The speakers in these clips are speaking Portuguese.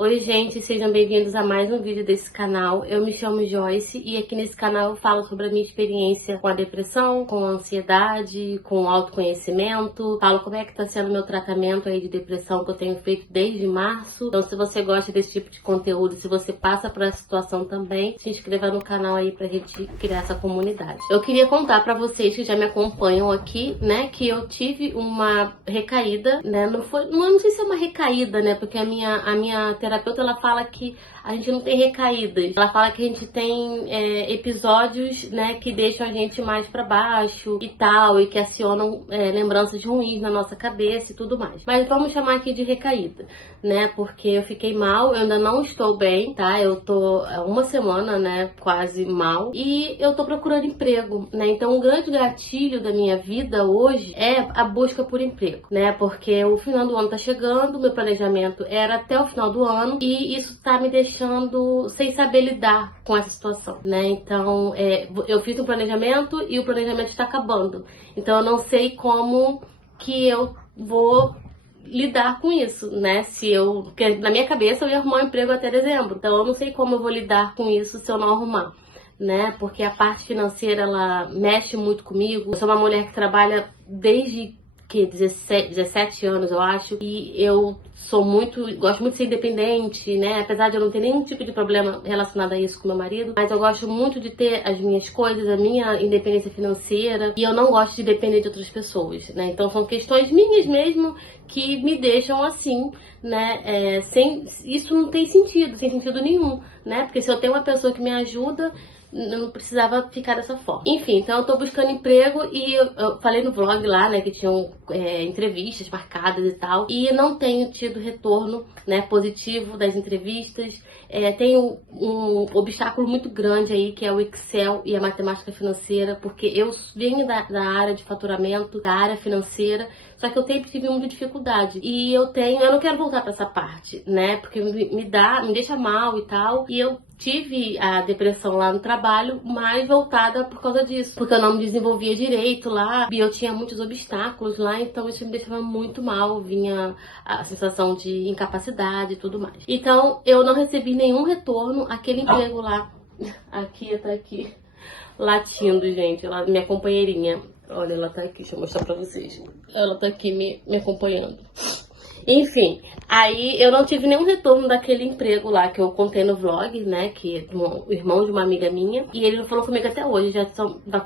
Oi gente, sejam bem-vindos a mais um vídeo desse canal. Eu me chamo Joyce e aqui nesse canal eu falo sobre a minha experiência com a depressão, com a ansiedade, com o autoconhecimento. Falo como é que tá sendo o meu tratamento aí de depressão que eu tenho feito desde março. Então se você gosta desse tipo de conteúdo, se você passa por essa situação também, se inscreva no canal aí pra gente criar essa comunidade. Eu queria contar pra vocês que já me acompanham aqui, né, que eu tive uma recaída, né, não sei se é uma recaída, né, porque a minha terapeuta, ela fala que a gente não tem recaídas. Ela fala que a gente tem episódios, né, que deixam a gente mais pra baixo e tal, e que acionam lembranças ruins na nossa cabeça e tudo mais. Mas vamos chamar aqui de recaída, né, porque eu fiquei mal, eu ainda não estou bem, tá? Eu tô há uma semana, né, quase mal, e eu tô procurando emprego, né? Então, um grande gatilho da minha vida hoje é a busca por emprego, né? Porque o final do ano tá chegando, meu planejamento era até o final do ano, e isso tá me deixando sem saber lidar com essa situação, né? Então, eu fiz um planejamento e o planejamento está acabando. Então, eu não sei como que eu vou lidar com isso, né? Porque na minha cabeça eu ia arrumar um emprego até dezembro. Então, eu não sei como eu vou lidar com isso se eu não arrumar, né? Porque a parte financeira, ela mexe muito comigo. Eu sou uma mulher que trabalha desde 17 anos, eu acho, e eu gosto muito de ser independente, né? Apesar de eu não ter nenhum tipo de problema relacionado a isso com meu marido, mas eu gosto muito de ter as minhas coisas, a minha independência financeira, e eu não gosto de depender de outras pessoas, né? Então são questões minhas mesmo que me deixam assim, né? Isso não tem sentido, sem sentido nenhum, né? Porque se eu tenho uma pessoa que me ajuda, eu não precisava ficar dessa forma. Enfim, então eu tô buscando emprego e eu falei no vlog lá, né, que tinham entrevistas marcadas e tal, e não tenho tido retorno, né, positivo das entrevistas. Tenho um obstáculo muito grande aí, que é o Excel e a matemática financeira, porque eu venho da área de faturamento, da área financeira, só que eu tive muita dificuldade. E eu não quero voltar pra essa parte, né, porque me deixa mal e tal, e eu tive a depressão lá no trabalho, mas voltada por causa disso. Porque eu não me desenvolvia direito lá, e eu tinha muitos obstáculos lá, então isso me deixava muito mal, vinha a sensação de incapacidade e tudo mais. Então, eu não recebi nenhum retorno, aquele emprego lá, tá aqui, latindo, gente, minha companheirinha. Olha, ela tá aqui, deixa eu mostrar pra vocês. Ela tá aqui me acompanhando. Enfim, aí eu não tive nenhum retorno daquele emprego lá que eu contei no vlog, né, que é o irmão de uma amiga minha, e ele não falou comigo até hoje,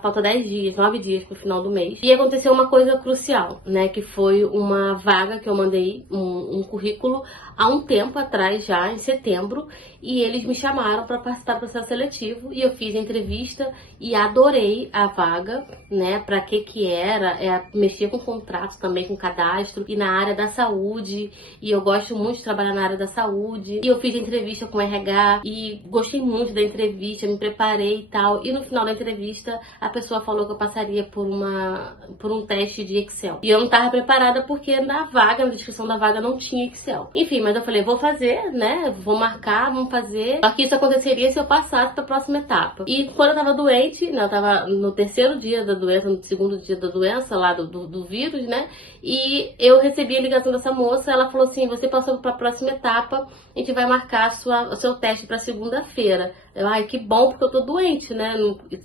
falta 10 dias, 9 dias pro final do mês. E aconteceu uma coisa crucial, né, que foi uma vaga que eu mandei, um currículo há um tempo atrás já, em setembro, e eles me chamaram para participar do processo seletivo, e eu fiz a entrevista e adorei a vaga, né, pra que era, mexia com contratos também, com cadastro, e na área da saúde, e eu gosto muito de trabalhar na área da saúde, e eu fiz a entrevista com o RH, e gostei muito da entrevista, me preparei e tal, e no final da entrevista, a pessoa falou que eu passaria por um teste de Excel, e eu não tava preparada porque na descrição da vaga não tinha Excel. Enfim, mas eu falei, vou fazer, né, vou marcar, vamos fazer, só que isso aconteceria se eu passasse pra próxima etapa. E quando eu tava doente, né, eu tava no terceiro dia da doença, no segundo dia da doença, lá do vírus, né, e eu recebi a ligação dessa moça, ela falou assim, você passou pra próxima etapa, a gente vai marcar o seu teste pra segunda-feira. Ai, que bom, porque eu tô doente, né,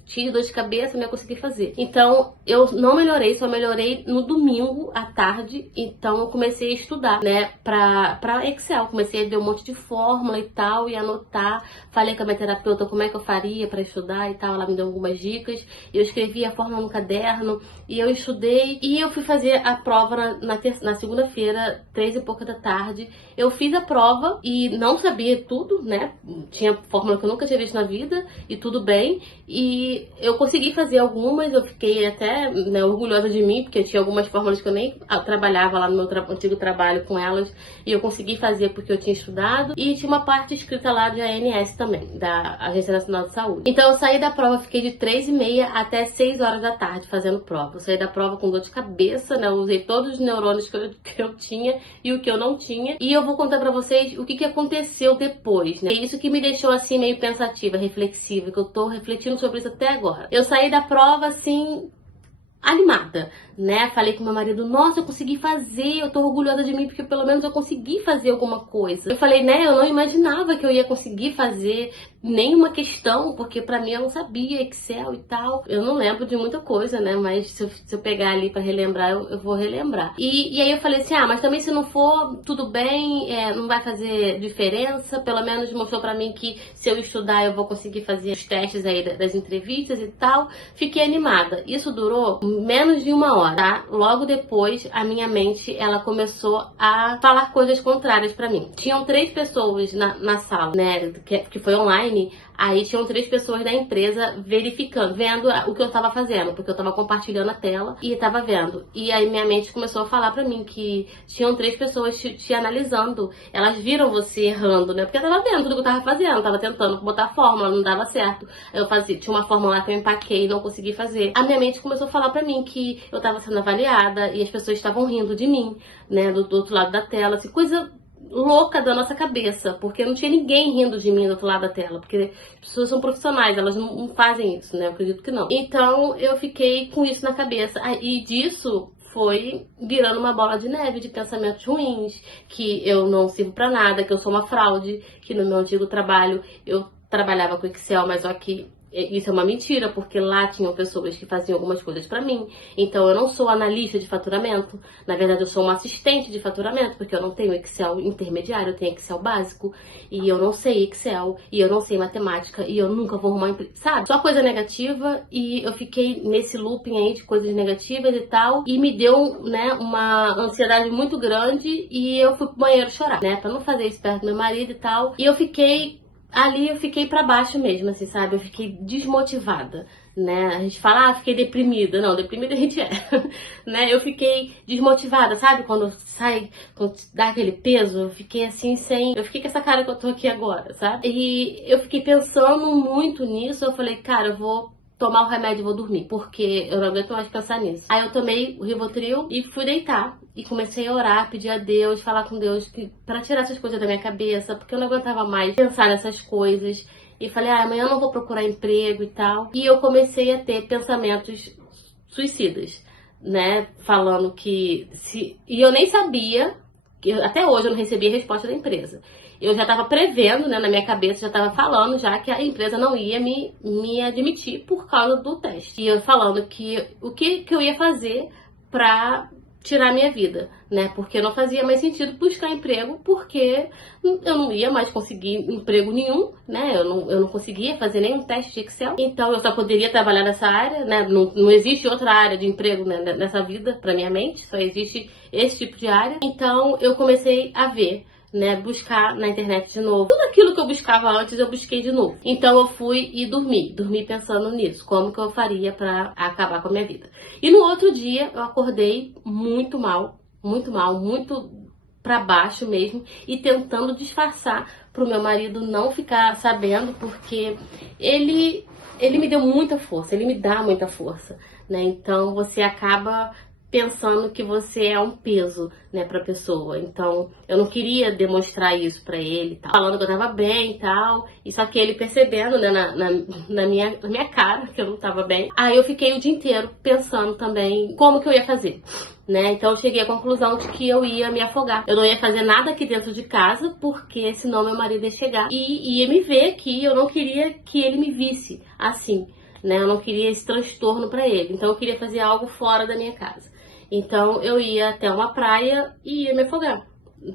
tive dor de cabeça, não ia conseguir fazer. Então, eu não melhorei, só melhorei no domingo à tarde, então eu comecei a estudar, né, pra Excel, comecei a ver um monte de fórmula e tal, e anotar, falei com a minha terapeuta como é que eu faria pra estudar e tal, ela me deu algumas dicas, eu escrevi a fórmula no caderno, e eu estudei, e eu fui fazer a prova na segunda-feira, 3h pouca da tarde. Eu fiz a prova e não sabia tudo, né? Tinha fórmula que eu nunca tinha visto na vida e tudo bem. E eu consegui fazer algumas, eu fiquei até, né, orgulhosa de mim, porque tinha algumas fórmulas que eu nem trabalhava lá no meu antigo trabalho com elas e eu consegui fazer porque eu tinha estudado. E tinha uma parte escrita lá de ANS também, da Agência Nacional de Saúde. Então eu saí da prova, fiquei de 3h30 até 6 horas da tarde fazendo prova. Eu saí da prova com dor de cabeça, né? Eu usei todos os neurônios que eu tinha e o que eu não tinha. E eu vou contar pra vocês o que aconteceu depois, né? É isso que me deixou assim meio pensativa, reflexiva, que eu tô refletindo sobre isso até agora. Eu saí da prova assim, animada, né? Falei com meu marido, nossa, eu consegui fazer, eu tô orgulhosa de mim porque pelo menos eu consegui fazer alguma coisa. Eu falei, né, eu não imaginava que eu ia conseguir fazer nenhuma questão, porque pra mim eu não sabia Excel e tal. Eu não lembro de muita coisa, né? Mas se eu pegar ali pra relembrar, eu vou relembrar. E aí eu falei assim, mas também se não for, tudo bem, não vai fazer diferença. Pelo menos mostrou pra mim que se eu estudar eu vou conseguir fazer os testes aí das entrevistas e tal. Fiquei animada. Isso durou menos de 1 hora, tá? Logo depois, a minha mente, ela começou a falar coisas contrárias pra mim. Tinham 3 pessoas na sala, né? Que foi online. Aí tinham 3 pessoas da empresa verificando, vendo o que eu tava fazendo, porque eu tava compartilhando a tela e tava vendo. E aí minha mente começou a falar pra mim que tinham 3 pessoas te analisando. Elas viram você errando, né? Porque eu tava vendo tudo que eu tava fazendo, tava tentando botar fórmula, não dava certo. Aí eu fazia, tinha uma fórmula lá que eu empaquei e não consegui fazer. A minha mente começou a falar pra mim que eu tava sendo avaliada e as pessoas estavam rindo de mim, né? Do outro lado da tela, assim, coisa louca da nossa cabeça, porque não tinha ninguém rindo de mim do outro lado da tela, porque as pessoas são profissionais, elas não fazem isso, né? Eu acredito que não. Então eu fiquei com isso na cabeça, e disso foi virando uma bola de neve de pensamentos ruins, que eu não sirvo pra nada, que eu sou uma fraude, que no meu antigo trabalho eu trabalhava com Excel, mas só que isso é uma mentira, porque lá tinham pessoas que faziam algumas coisas pra mim. Então eu não sou analista de faturamento. Na verdade, eu sou uma assistente de faturamento, porque eu não tenho Excel intermediário, eu tenho Excel básico. E eu não sei Excel, e eu não sei matemática, e eu nunca vou arrumar emprego, sabe? Só coisa negativa, e eu fiquei nesse looping aí de coisas negativas e tal. E me deu, né, uma ansiedade muito grande, e eu fui pro banheiro chorar, né? Pra não fazer isso perto do meu marido e tal. E eu fiquei pra baixo mesmo, assim, sabe? Eu fiquei desmotivada, né? A gente fala, fiquei deprimida. Não, deprimida a gente é, né? Eu fiquei desmotivada, sabe? Quando dá aquele peso, eu fiquei assim, eu fiquei com essa cara que eu tô aqui agora, sabe? E eu fiquei pensando muito nisso, eu falei, cara, eu vou tomar o remédio e vou dormir, porque eu não aguento mais pensar nisso. Aí eu tomei o Rivotril e fui deitar. E comecei a orar, pedir a Deus, falar com Deus pra tirar essas coisas da minha cabeça, porque eu não aguentava mais pensar nessas coisas. E falei, amanhã eu não vou procurar emprego e tal. E eu comecei a ter pensamentos suicidas, né? Falando que E eu nem sabia, até hoje eu não recebi a resposta da empresa. Eu já estava prevendo, né, na minha cabeça, já estava falando já que a empresa não ia me admitir por causa do teste. E eu falando que o que eu ia fazer pra tirar minha vida, né? Porque não fazia mais sentido buscar emprego, porque eu não ia mais conseguir emprego nenhum, né? Eu não conseguia fazer nenhum teste de Excel. Então eu só poderia trabalhar nessa área, né? Não existe outra área de emprego, né, nessa vida, pra minha mente, só existe esse tipo de área. Então eu comecei a ver, né, buscar na internet de novo. Tudo aquilo que eu buscava antes, eu busquei de novo. Então eu fui e dormi pensando nisso, como que eu faria pra acabar com a minha vida. E no outro dia, eu acordei muito mal, muito pra baixo mesmo, e tentando disfarçar pro meu marido não ficar sabendo, porque ele me deu muita força, ele me dá muita força, né? Então você acaba pensando que você é um peso, né, pra pessoa. Então, eu não queria demonstrar isso pra ele, tal. Falando que eu tava bem e tal. E só que ele percebendo, né, na minha cara que eu não tava bem. Aí eu fiquei o dia inteiro pensando também como que eu ia fazer, né? Então eu cheguei à conclusão de que eu ia me afogar. Eu não ia fazer nada aqui dentro de casa, porque senão meu marido ia chegar e ia me ver aqui. Eu não queria que ele me visse assim, né? Eu não queria esse transtorno pra ele. Então eu queria fazer algo fora da minha casa. Então eu ia até uma praia e ia me afogar.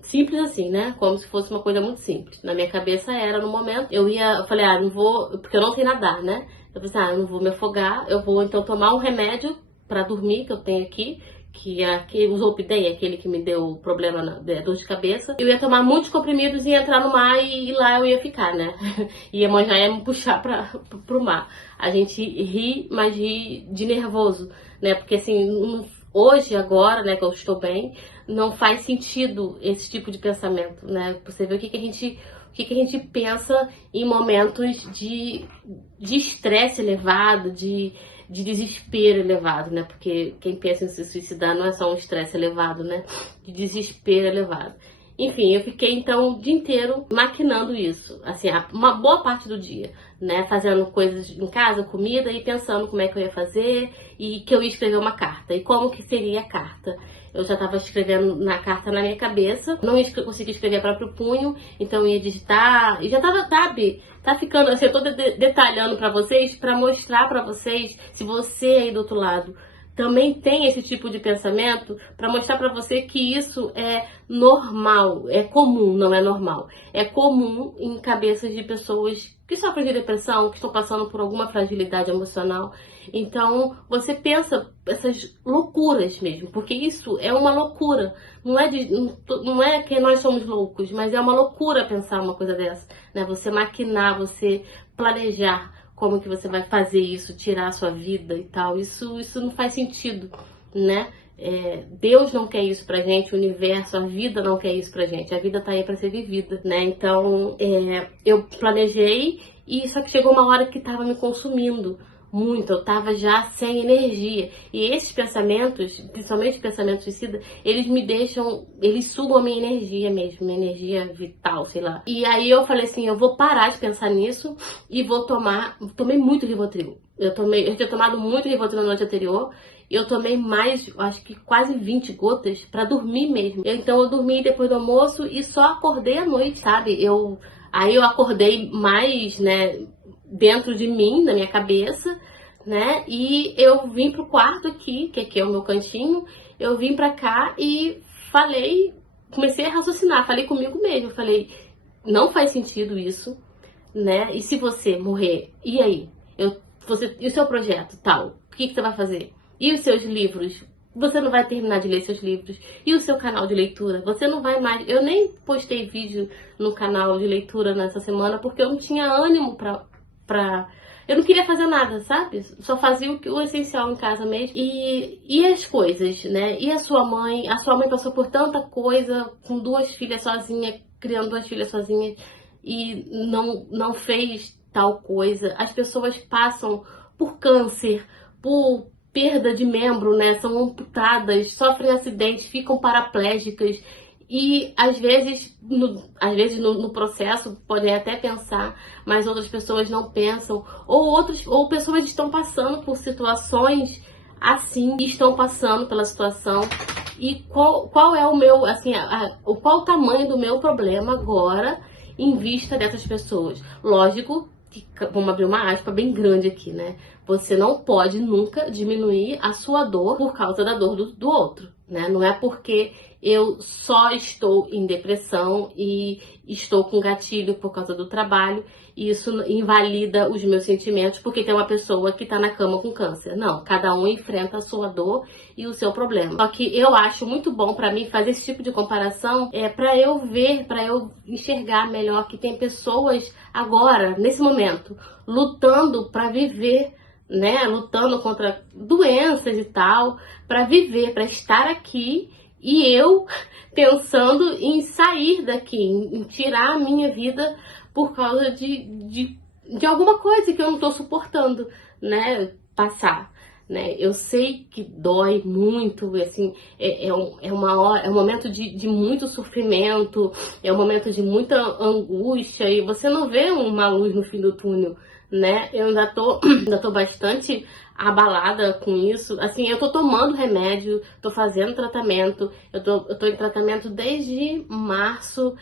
Simples assim, né? Como se fosse uma coisa muito simples. Na minha cabeça era, no momento, eu falei, não vou, porque eu não sei nadar, né? Eu pensei, eu não vou me afogar, eu vou então tomar um remédio pra dormir que eu tenho aqui, que é o Zolpidem, aquele que me deu problema dor de cabeça. Eu ia tomar muitos comprimidos e entrar no mar e lá eu ia ficar, né? E a mãe já ia me puxar pro mar. A gente ri, mas ri de nervoso, né? Porque assim, hoje, agora, né, que eu estou bem, não faz sentido esse tipo de pensamento, né? Você vê o que a gente pensa em momentos de estresse elevado, de desespero elevado, né? Porque quem pensa em se suicidar não é só um estresse elevado, né? De desespero elevado. Enfim, eu fiquei então o dia inteiro maquinando isso, assim, uma boa parte do dia, né? Fazendo coisas em casa, comida, e pensando como é que eu ia fazer e que eu ia escrever uma carta. E como que seria a carta? Eu já estava escrevendo na carta na minha cabeça, não ia conseguir escrever a próprio punho, então eu ia digitar, e já tava, sabe? Tá ficando assim, eu tô detalhando pra vocês, pra mostrar pra vocês, se você aí do outro lado também tem esse tipo de pensamento, para mostrar para você que isso é normal, é comum, não é normal. É comum em cabeças de pessoas que sofrem de depressão, que estão passando por alguma fragilidade emocional. Então, você pensa essas loucuras mesmo, porque isso é uma loucura. Não é que nós somos loucos, mas é uma loucura pensar uma coisa dessa, né? Você maquinar, você planejar como que você vai fazer isso, tirar a sua vida e tal. Isso não faz sentido, né? Deus não quer isso pra gente, o universo, a vida não quer isso pra gente. A vida tá aí pra ser vivida, né? Então, eu planejei, e só que chegou uma hora que tava me consumindo muito, eu tava já sem energia. E esses pensamentos, principalmente pensamentos suicidas, eles sugam a minha energia mesmo, minha energia vital, sei lá. E aí eu falei assim, eu vou parar de pensar nisso e tomei muito Rivotril. Eu tinha tomado muito Rivotril na noite anterior, e eu tomei mais, acho que quase 20 gotas pra dormir mesmo. Então eu dormi depois do almoço e só acordei à noite, sabe? Aí eu acordei mais, né, dentro de mim, na minha cabeça, né? E eu vim pro quarto aqui, que aqui é o meu cantinho, eu vim pra cá e comecei a raciocinar, falei comigo mesmo, falei, não faz sentido isso, né? E se você morrer, e aí? E o seu projeto, tal? O que você vai fazer? E os seus livros? Você não vai terminar de ler seus livros. E o seu canal de leitura? Você não vai mais... Eu nem postei vídeo no canal de leitura nessa semana porque eu não tinha ânimo eu não queria fazer nada, sabe? Só fazia o essencial em casa mesmo. E as coisas, né? E a sua mãe? A sua mãe passou por tanta coisa, com 2 filhas sozinha, criando 2 filhas sozinhas, e não fez tal coisa. As pessoas passam por câncer, por perda de membro, né? São amputadas, sofrem acidentes, ficam paraplégicas. E às vezes no processo podem até pensar, mas outras pessoas não pensam, ou pessoas estão passando por situações assim, e estão passando pela situação. E qual é o meu, assim, qual o tamanho do meu problema agora em vista dessas pessoas? Lógico que, vamos abrir uma aspa bem grande aqui, né? Você não pode nunca diminuir a sua dor por causa da dor do outro, né? Não é porque eu só estou em depressão e estou com gatilho por causa do trabalho, e isso invalida os meus sentimentos porque tem uma pessoa que tá na cama com câncer. Não, cada um enfrenta a sua dor e o seu problema. Só que eu acho muito bom pra mim fazer esse tipo de comparação, pra eu ver, pra eu enxergar melhor que tem pessoas agora, nesse momento, lutando pra viver, né, lutando contra doenças e tal, pra viver, pra estar aqui, e eu pensando em sair daqui, em tirar a minha vida por causa de alguma coisa que eu não tô suportando, né, passar, né. Eu sei que dói muito, assim, é um momento de muito sofrimento, é um momento de muita angústia, e você não vê uma luz no fim do túnel, né. Eu ainda tô bastante abalada com isso. Assim, eu tô tomando remédio, tô fazendo tratamento, eu tô em tratamento desde março,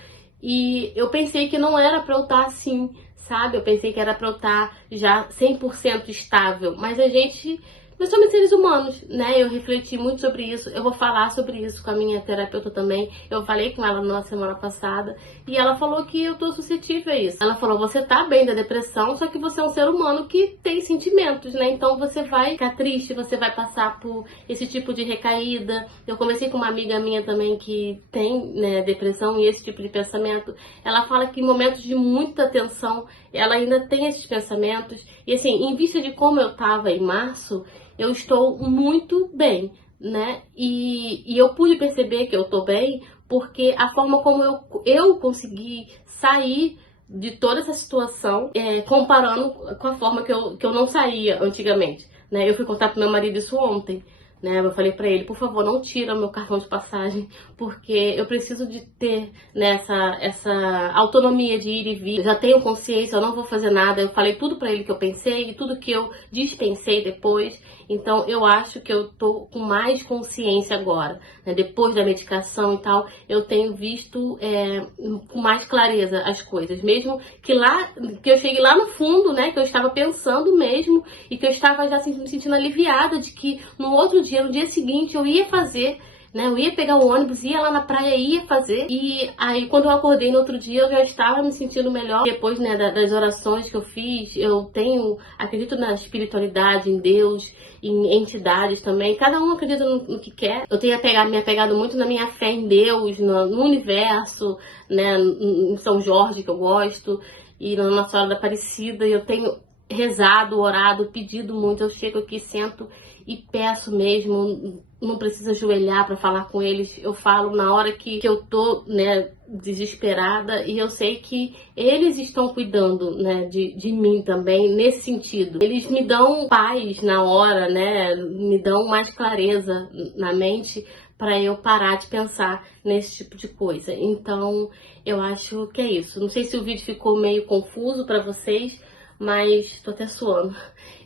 e eu pensei que não era pra eu estar assim, sabe? Eu pensei que era pra eu estar já 100% estável, mas nós somos seres humanos, né? Eu refleti muito sobre isso, eu vou falar sobre isso com a minha terapeuta também. Eu falei com ela na semana passada, e ela falou que eu tô suscetível a isso. Ela falou, você tá bem da depressão, só que você é um ser humano que tem sentimentos, né? Então você vai ficar triste, você vai passar por esse tipo de recaída. Eu conversei com uma amiga minha também que tem, né, depressão e esse tipo de pensamento. Ela fala que em momentos de muita tensão, ela ainda tem esses pensamentos. E assim, em vista de como eu tava em março, eu estou muito bem, né? E eu pude perceber que eu tô bem porque a forma como eu consegui sair de toda essa situação, comparando com a forma que eu não saía antigamente, né? Eu fui contar pro meu marido isso ontem, né? Eu falei pra ele, por favor, não tira meu cartão de passagem, porque eu preciso de ter, né, essa autonomia de ir e vir. Eu já tenho consciência, eu não vou fazer nada. Eu falei tudo pra ele que eu pensei e tudo que eu dispensei depois. Então eu acho que eu tô com mais consciência agora, né? Depois da medicação e tal, eu tenho visto com mais clareza as coisas. Mesmo que eu cheguei lá no fundo, né, que eu estava pensando mesmo e que eu estava já me sentindo aliviada de que no outro dia, no dia seguinte, eu ia fazer, né? Eu ia pegar o ônibus, ia lá na praia, ia fazer. E aí, quando eu acordei no outro dia, eu já estava me sentindo melhor. Depois, né, das orações que eu fiz, acredito na espiritualidade, em Deus, em entidades também. Cada um acredita no que quer. Eu tenho me apegado muito na minha fé em Deus, no universo, né, em São Jorge, que eu gosto, e na Nossa Senhora da Aparecida. Eu tenho rezado, orado, pedido muito. Eu chego aqui, sento e peço mesmo, não precisa ajoelhar para falar com eles. Eu falo na hora que eu tô, né, desesperada, e eu sei que eles estão cuidando, né, de mim também nesse sentido. Eles me dão paz na hora, né, me dão mais clareza na mente para eu parar de pensar nesse tipo de coisa. Então, eu acho que é isso. Não sei se o vídeo ficou meio confuso para vocês, mas tô até suando.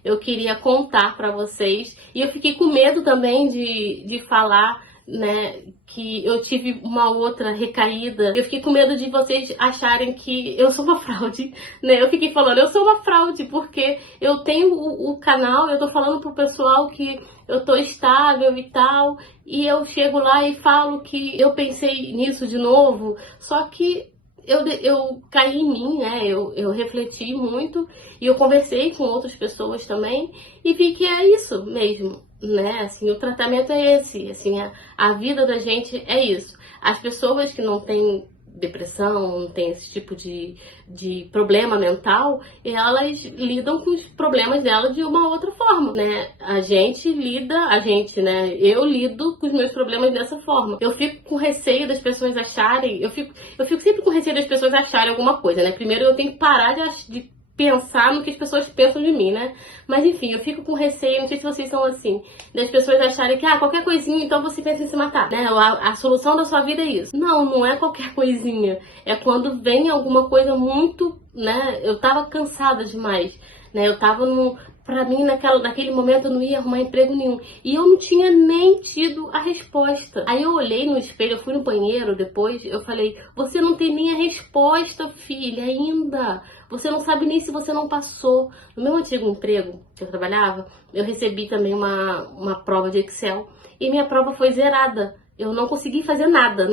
Eu queria contar pra vocês, e eu fiquei com medo também de falar, né, que eu tive uma outra recaída. Eu fiquei com medo de vocês acharem que eu sou uma fraude, né? Eu fiquei falando, eu sou uma fraude, porque eu tenho o canal, eu tô falando pro pessoal que eu tô estável e tal, e eu chego lá e falo que eu pensei nisso de novo, só que eu caí em mim, né? Eu refleti muito e eu conversei com outras pessoas também e vi que é isso mesmo, né? Assim, o tratamento é esse, assim, a vida da gente é isso. As pessoas que não têm depressão, não tem esse tipo de problema mental, elas lidam com os problemas delas de uma outra forma, né? Né? Eu lido com os meus problemas dessa forma. Eu fico com receio das pessoas acharem, eu fico sempre com receio das pessoas acharem alguma coisa, né? Primeiro eu tenho que parar de pensar no que as pessoas pensam de mim, né? Mas enfim, eu fico com receio, não sei se vocês são assim, das pessoas acharem que, qualquer coisinha, então você pensa em se matar, né? A solução da sua vida é isso. Não, não é qualquer coisinha. É quando vem alguma coisa muito, né? Eu tava cansada demais, né? Eu tava pra mim, naquele momento, eu não ia arrumar emprego nenhum. E eu não tinha nem tido a resposta. Aí eu olhei no espelho, eu fui no banheiro depois, eu falei, você não tem nem a resposta, filha, ainda. Você não sabe nem se você não passou. No meu antigo emprego, que eu trabalhava, eu recebi também uma prova de Excel. E minha prova foi zerada. Eu não consegui fazer nada,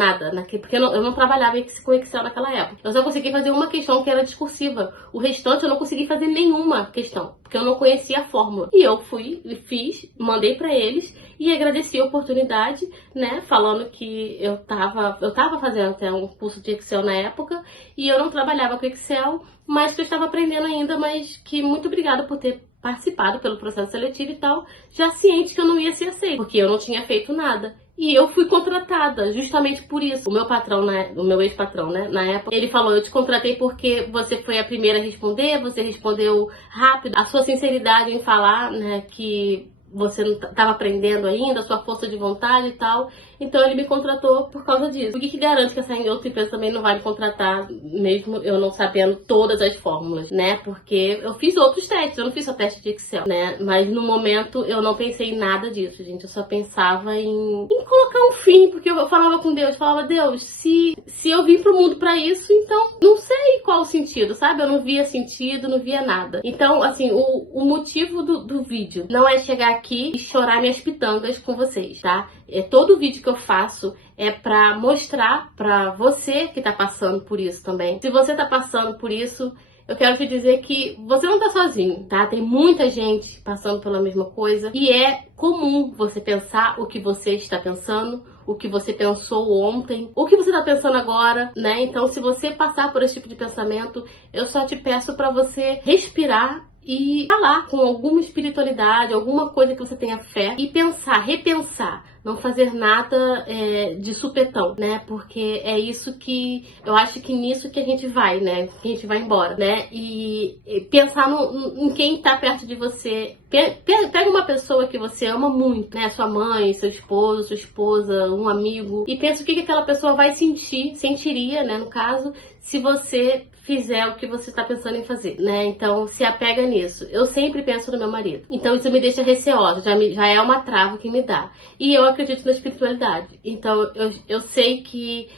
porque eu não trabalhava com Excel naquela época. Eu só consegui fazer uma questão que era discursiva. O restante eu não consegui fazer nenhuma questão, porque eu não conhecia a fórmula. E eu fiz, mandei pra eles e agradeci a oportunidade, né, falando que eu tava fazendo até um curso de Excel na época e eu não trabalhava com Excel, mas que eu estava aprendendo ainda, mas que muito obrigada por ter participado pelo processo seletivo e tal, já ciente que eu não ia ser aceita, porque eu não tinha feito nada. E eu fui contratada justamente por isso. O meu patrão, o meu ex-patrão, né, na época, ele falou, eu te contratei porque você foi a primeira a responder, você respondeu rápido. A sua sinceridade em falar, né, que você não estava aprendendo ainda, a sua força de vontade e tal. Então ele me contratou por causa disso. O que garante que essa outra empresa também não vai me contratar, mesmo eu não sabendo todas as fórmulas, né? Porque eu fiz outros testes, eu não fiz só teste de Excel, né? Mas no momento eu não pensei em nada disso, gente. Eu só pensava em colocar um fim, porque eu falava com Deus, falava, Deus, se eu vim pro mundo pra isso, então não sei qual o sentido, sabe? Eu não via sentido, não via nada. Então, assim, o motivo do vídeo não é chegar aqui e chorar minhas pitangas com vocês, tá? Todo vídeo que eu faço é pra mostrar pra você que tá passando por isso também. Se você tá passando por isso, eu quero te dizer que você não tá sozinho, tá? Tem muita gente passando pela mesma coisa e é comum você pensar o que você está pensando, o que você pensou ontem, o que você tá pensando agora, né? Então, se você passar por esse tipo de pensamento, eu só te peço pra você respirar e falar com alguma espiritualidade, alguma coisa que você tenha fé e pensar, repensar, não fazer nada de supetão, né? Porque é isso que eu acho que nisso que a gente vai, né? Que a gente vai embora, né? E pensar em quem tá perto de você. Pega uma pessoa que você ama muito, né? Sua mãe, seu esposo, sua esposa, um amigo, e pensa o que aquela pessoa vai sentiria, né? No caso, se você fizer o que você está pensando em fazer, né? Então, se apega nisso. Eu sempre penso no meu marido. Então, isso me deixa receosa, já é uma trava que me dá. E eu acredito na espiritualidade. Então, eu sei que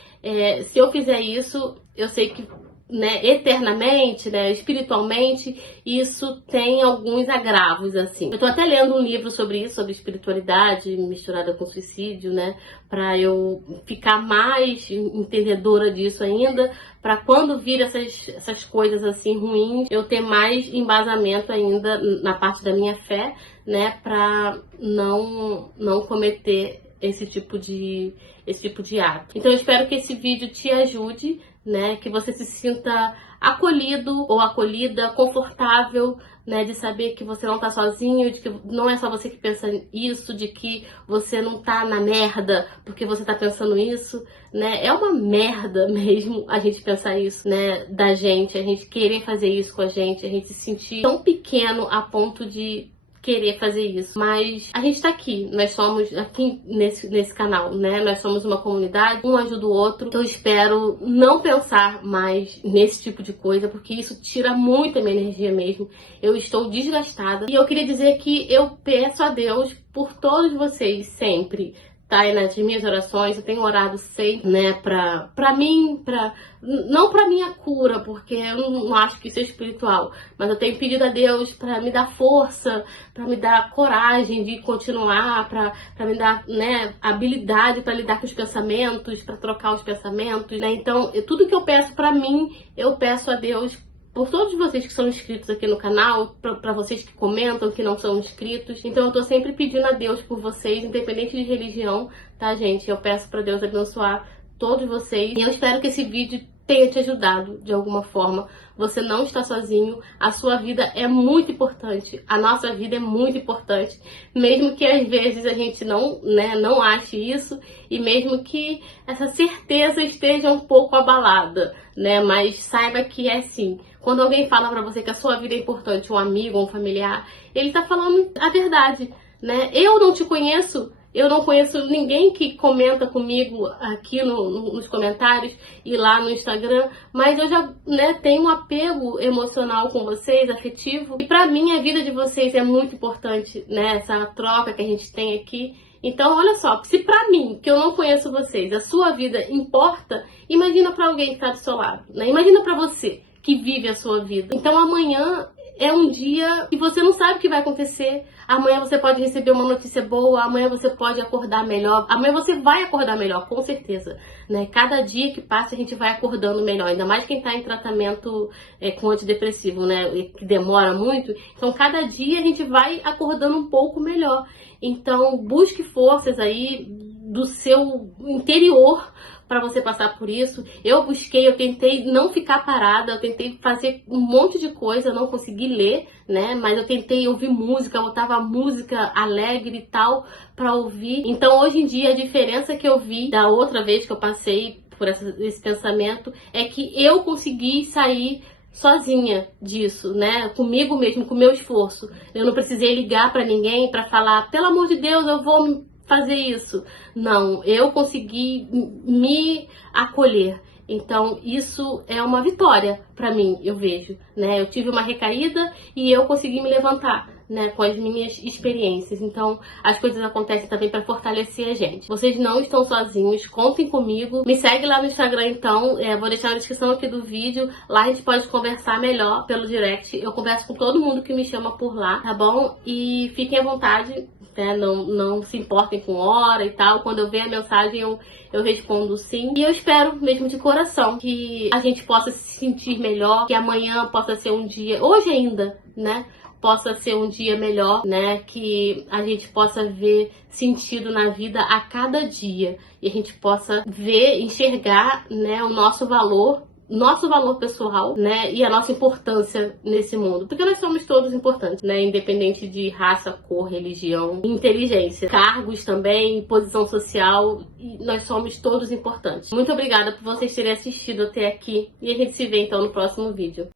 se eu fizer isso, eu sei que, né, eternamente, né, espiritualmente, isso tem alguns agravos, assim. Eu tô até lendo um livro sobre isso, sobre espiritualidade misturada com suicídio, né, pra eu ficar mais entendedora disso ainda, pra quando vir essas coisas assim ruins, eu ter mais embasamento ainda na parte da minha fé, né, pra não cometer esse tipo de ato. Então eu espero que esse vídeo te ajude, né, que você se sinta acolhido ou acolhida, confortável, né, de saber que você não tá sozinho, de que não é só você que pensa isso, de que você não tá na merda porque você tá pensando isso, né? É uma merda mesmo a gente pensar isso, né, da gente, a gente querer fazer isso com a gente se sentir tão pequeno a ponto de querer fazer isso, mas a gente tá aqui, nós somos aqui nesse canal, né, nós somos uma comunidade, um ajuda o outro, então eu espero não pensar mais nesse tipo de coisa, porque isso tira muito a minha energia mesmo, eu estou desgastada, e eu queria dizer que eu peço a Deus por todos vocês, sempre, tá aí nas minhas orações, eu tenho orado sempre, né, pra mim, não pra minha cura, porque eu não acho que isso é espiritual, mas eu tenho pedido a Deus pra me dar força, pra me dar coragem de continuar, pra me dar, né, habilidade pra lidar com os pensamentos, pra trocar os pensamentos, né, então tudo que eu peço pra mim, eu peço a Deus por todos vocês que são inscritos aqui no canal, pra vocês que comentam, que não são inscritos. Então eu tô sempre pedindo a Deus por vocês, independente de religião, tá, gente? Eu peço pra Deus abençoar todos vocês. E eu espero que esse vídeo tenha te ajudado de alguma forma. Você não está sozinho, a sua vida é muito importante, a nossa vida é muito importante, mesmo que às vezes a gente não ache isso, e mesmo que essa certeza esteja um pouco abalada, né, mas saiba que é sim. Quando alguém fala pra você que a sua vida é importante, um amigo, um familiar, ele tá falando a verdade, né? Eu não te conheço, eu não conheço ninguém que comenta comigo aqui nos comentários e lá no Instagram, mas eu já, né, tenho um apego emocional com vocês, afetivo. E pra mim a vida de vocês é muito importante, né, essa troca que a gente tem aqui. Então, olha só, se pra mim, que eu não conheço vocês, a sua vida importa, imagina pra alguém que tá do seu lado, né? Imagina pra você que vive a sua vida. Então amanhã é um dia que você não sabe o que vai acontecer. Amanhã você pode receber uma notícia boa, amanhã você pode acordar melhor, amanhã você vai acordar melhor, com certeza, né? Cada dia que passa a gente vai acordando melhor, ainda mais quem tá em tratamento com antidepressivo, né? Que demora muito. Então cada dia a gente vai acordando um pouco melhor. Então busque forças aí do seu interior para você passar por isso. Eu tentei não ficar parada, eu tentei fazer um monte de coisa, eu não consegui ler, né? Mas eu tentei ouvir música, eu botava música alegre e tal para ouvir. Então hoje em dia a diferença que eu vi da outra vez que eu passei por esse pensamento é que eu consegui sair sozinha disso, né? Comigo mesmo, com o meu esforço. Eu não precisei ligar para ninguém para falar, pelo amor de Deus, eu vou fazer isso. Não, eu consegui me acolher. Então isso é uma vitória para mim, eu vejo, né? Eu tive uma recaída e eu consegui me levantar, né, com as minhas experiências. Então as coisas acontecem também para fortalecer a gente. Vocês não estão sozinhos, contem comigo. Me segue lá no Instagram então, vou deixar na descrição aqui do vídeo. Lá a gente pode conversar melhor pelo direct. Eu converso com todo mundo que me chama por lá, tá bom? E fiquem à vontade, né? Não se importem com hora e tal. Quando eu ver a mensagem eu respondo sim. E eu espero mesmo de coração que a gente possa se sentir melhor, que amanhã possa ser um dia, hoje ainda, né, possa ser um dia melhor, né, que a gente possa ver sentido na vida a cada dia e a gente possa ver, enxergar, né, o nosso valor nosso valor pessoal, né, e a nossa importância nesse mundo, porque nós somos todos importantes, né, independente de raça, cor, religião, inteligência, cargos também, posição social, e nós somos todos importantes. Muito obrigada por vocês terem assistido até aqui e a gente se vê então no próximo vídeo.